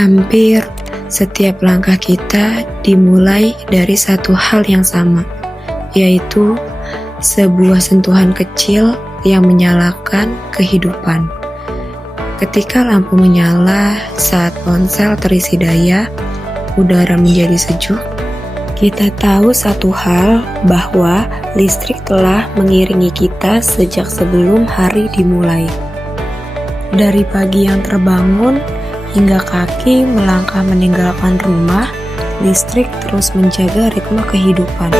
Hampir setiap langkah kita dimulai dari satu hal yang sama, yaitu sebuah sentuhan kecil yang menyalakan kehidupan. Ketika lampu menyala saat ponsel terisi daya, udara menjadi sejuk, kita tahu satu hal, bahwa listrik telah mengiringi kita sejak sebelum hari dimulai. Dari pagi yang terbangun hingga kaki melangkah meninggalkan rumah, listrik terus menjaga ritme kehidupan.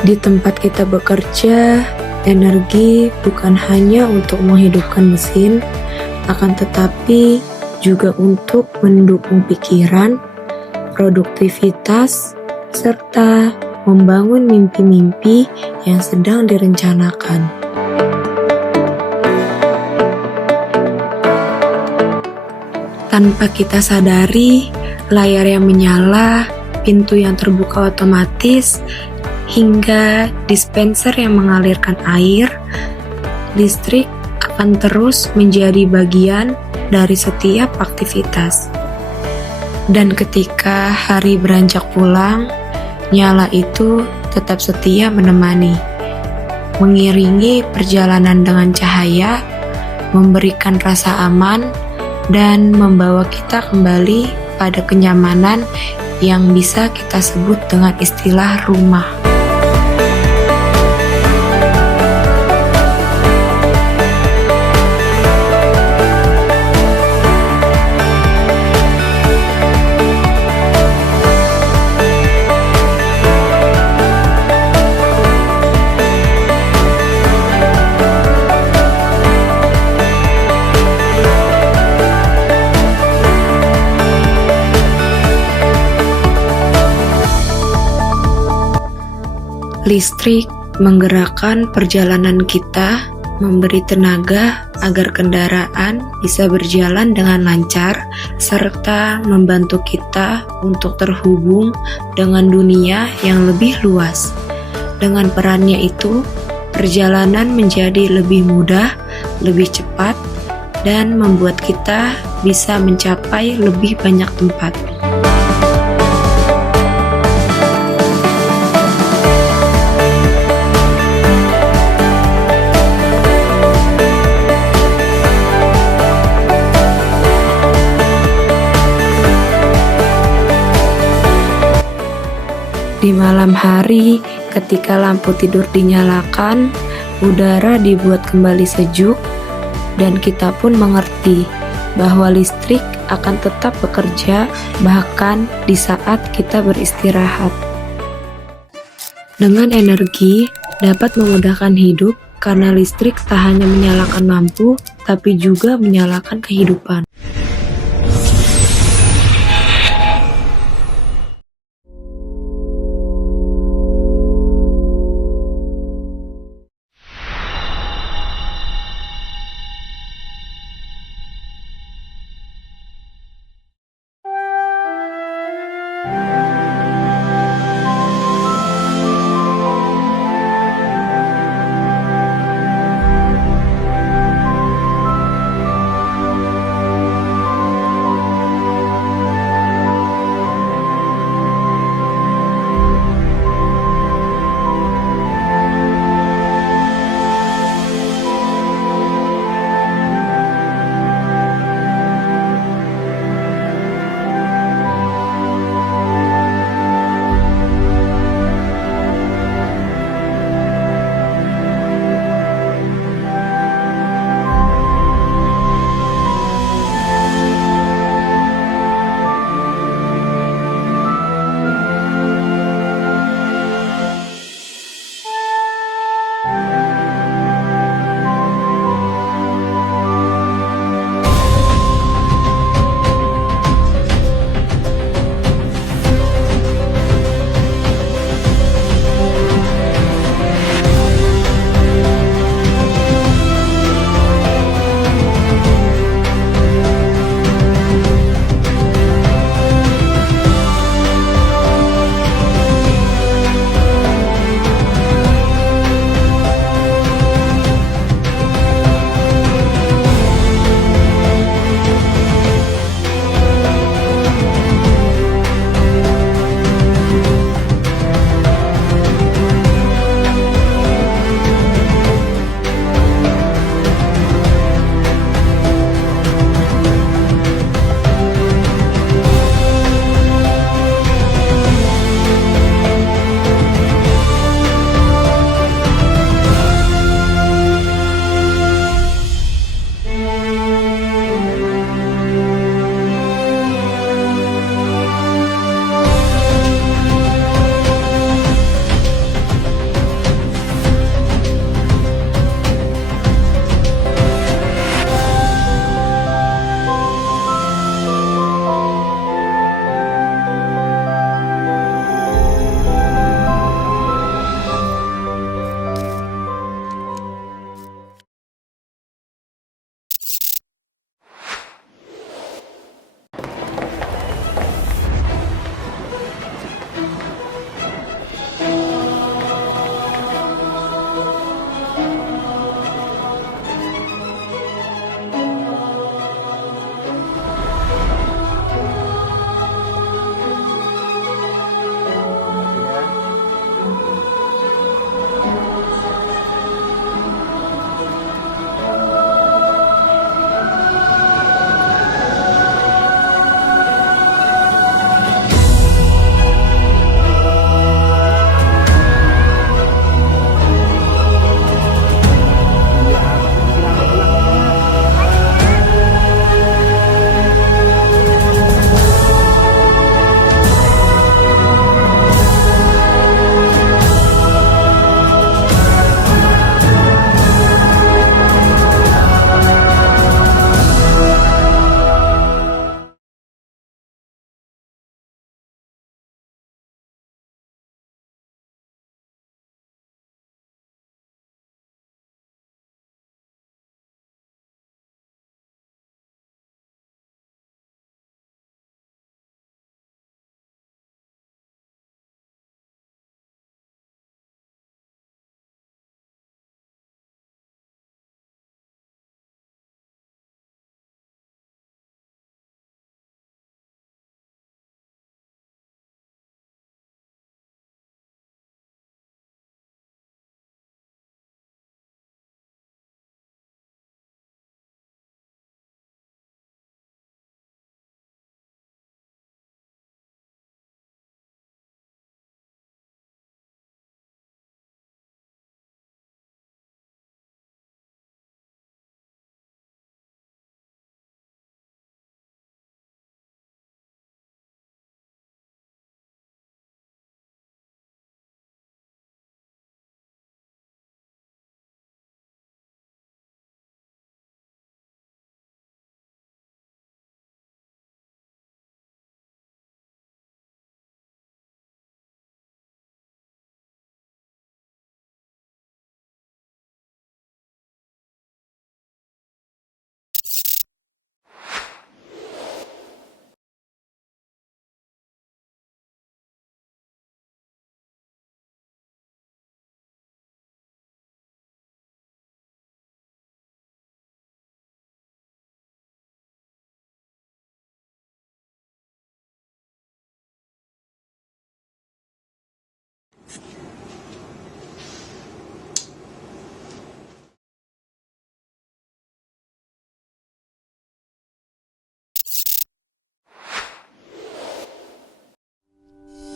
Di tempat kita bekerja, energi bukan hanya untuk menghidupkan mesin, akan tetapi juga untuk mendukung pikiran, produktivitas, serta membangun mimpi-mimpi yang sedang direncanakan. Tanpa kita sadari, layar yang menyala, pintu yang terbuka otomatis, hingga dispenser yang mengalirkan air, listrik akan terus menjadi bagian dari setiap aktivitas. Dan ketika hari beranjak pulang, nyala itu tetap setia menemani, mengiringi perjalanan dengan cahaya, memberikan rasa aman, dan membawa kita kembali pada kenyamanan yang bisa kita sebut dengan istilah rumah. Listrik menggerakkan perjalanan kita, memberi tenaga agar kendaraan bisa berjalan dengan lancar, serta membantu kita untuk terhubung dengan dunia yang lebih luas. Dengan perannya itu, perjalanan menjadi lebih mudah, lebih cepat, dan membuat kita bisa mencapai lebih banyak tempat. Di malam hari, ketika lampu tidur dinyalakan, udara dibuat kembali sejuk, dan kita pun mengerti bahwa listrik akan tetap bekerja bahkan di saat kita beristirahat. Dengan energi dapat memudahkan hidup karena listrik tak hanya menyalakan lampu, tapi juga menyalakan kehidupan.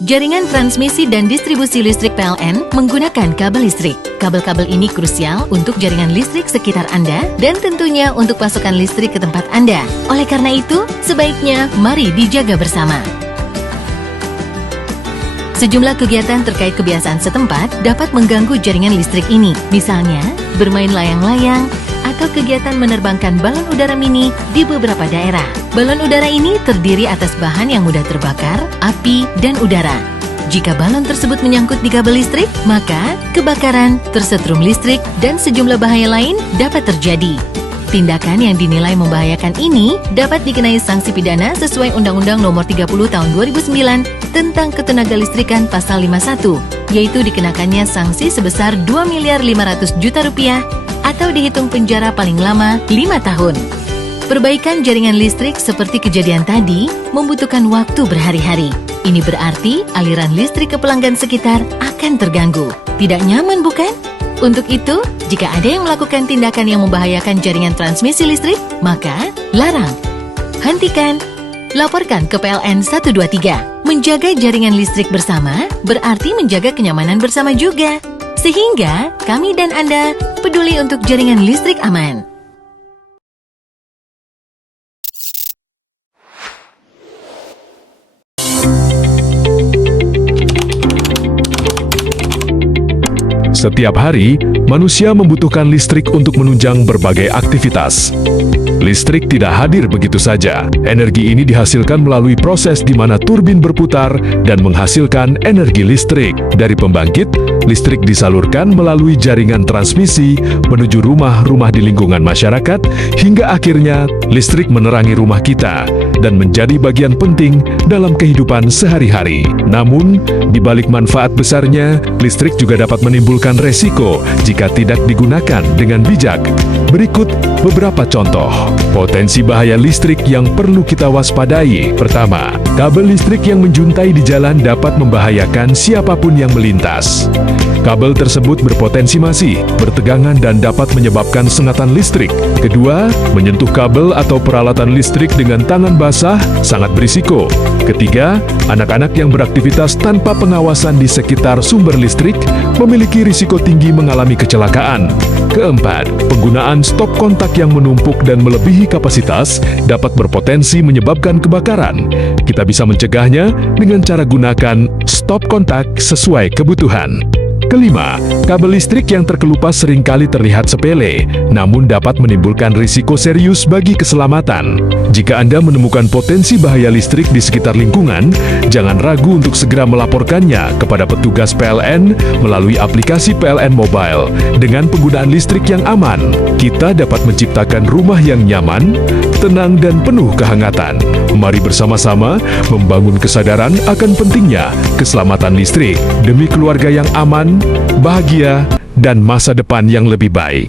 Jaringan transmisi dan distribusi listrik PLN menggunakan kabel listrik. Kabel-kabel ini krusial untuk jaringan listrik sekitar Anda dan tentunya untuk pasokan listrik ke tempat Anda. Oleh karena itu, sebaiknya mari dijaga bersama. Sejumlah kegiatan terkait kebiasaan setempat dapat mengganggu jaringan listrik ini. Misalnya, bermain layang-layang atau kegiatan menerbangkan balon udara mini di beberapa daerah. Balon udara ini terdiri atas bahan yang mudah terbakar, api, dan udara. Jika balon tersebut menyangkut di kabel listrik, maka kebakaran, tersetrum listrik, dan sejumlah bahaya lain dapat terjadi. Tindakan yang dinilai membahayakan ini dapat dikenai sanksi pidana sesuai Undang-Undang Nomor 30 Tahun 2009 tentang Ketenagalistrikan Pasal 51, yaitu dikenakannya sanksi sebesar Rp2.500.000.000 atau dihitung penjara paling lama 5 tahun. Perbaikan jaringan listrik seperti kejadian tadi membutuhkan waktu berhari-hari. Ini berarti aliran listrik ke pelanggan sekitar akan terganggu. Tidak nyaman, bukan? Untuk itu, jika ada yang melakukan tindakan yang membahayakan jaringan transmisi listrik, maka larang, hentikan, laporkan ke PLN 123. Menjaga jaringan listrik bersama berarti menjaga kenyamanan bersama juga. Sehingga kami dan Anda peduli untuk jaringan listrik aman. Setiap hari, manusia membutuhkan listrik untuk menunjang berbagai aktivitas. Listrik tidak hadir begitu saja. Energi ini dihasilkan melalui proses di mana turbin berputar dan menghasilkan energi listrik. Dari pembangkit, listrik disalurkan melalui jaringan transmisi menuju rumah-rumah di lingkungan masyarakat, hingga akhirnya listrik menerangi rumah kita dan menjadi bagian penting dalam kehidupan sehari-hari. Namun, di balik manfaat besarnya, listrik juga dapat menimbulkan resiko jika tidak digunakan dengan bijak. Berikut beberapa contoh potensi bahaya listrik yang perlu kita waspadai. Pertama, kabel listrik yang menjuntai di jalan dapat membahayakan siapapun yang melintas. Kabel tersebut berpotensi masih, bertegangan dan dapat menyebabkan sengatan listrik. Kedua, menyentuh kabel atau peralatan listrik dengan tangan basah sangat berisiko. Ketiga, anak-anak yang beraktivitas tanpa pengawasan di sekitar sumber listrik memiliki risiko tinggi mengalami kecelakaan. Keempat, penggunaan stop kontak yang menumpuk dan melebihi kapasitas dapat berpotensi menyebabkan kebakaran. Kita bisa mencegahnya dengan cara gunakan stop kontak sesuai kebutuhan. Kelima, kabel listrik yang terkelupas seringkali terlihat sepele, namun dapat menimbulkan risiko serius bagi keselamatan. Jika Anda menemukan potensi bahaya listrik di sekitar lingkungan, jangan ragu untuk segera melaporkannya kepada petugas PLN melalui aplikasi PLN Mobile. Dengan penggunaan listrik yang aman, kita dapat menciptakan rumah yang nyaman, tenang, dan penuh kehangatan. Mari bersama-sama membangun kesadaran akan pentingnya keselamatan listrik demi keluarga yang aman, bahagia, dan masa depan yang lebih baik.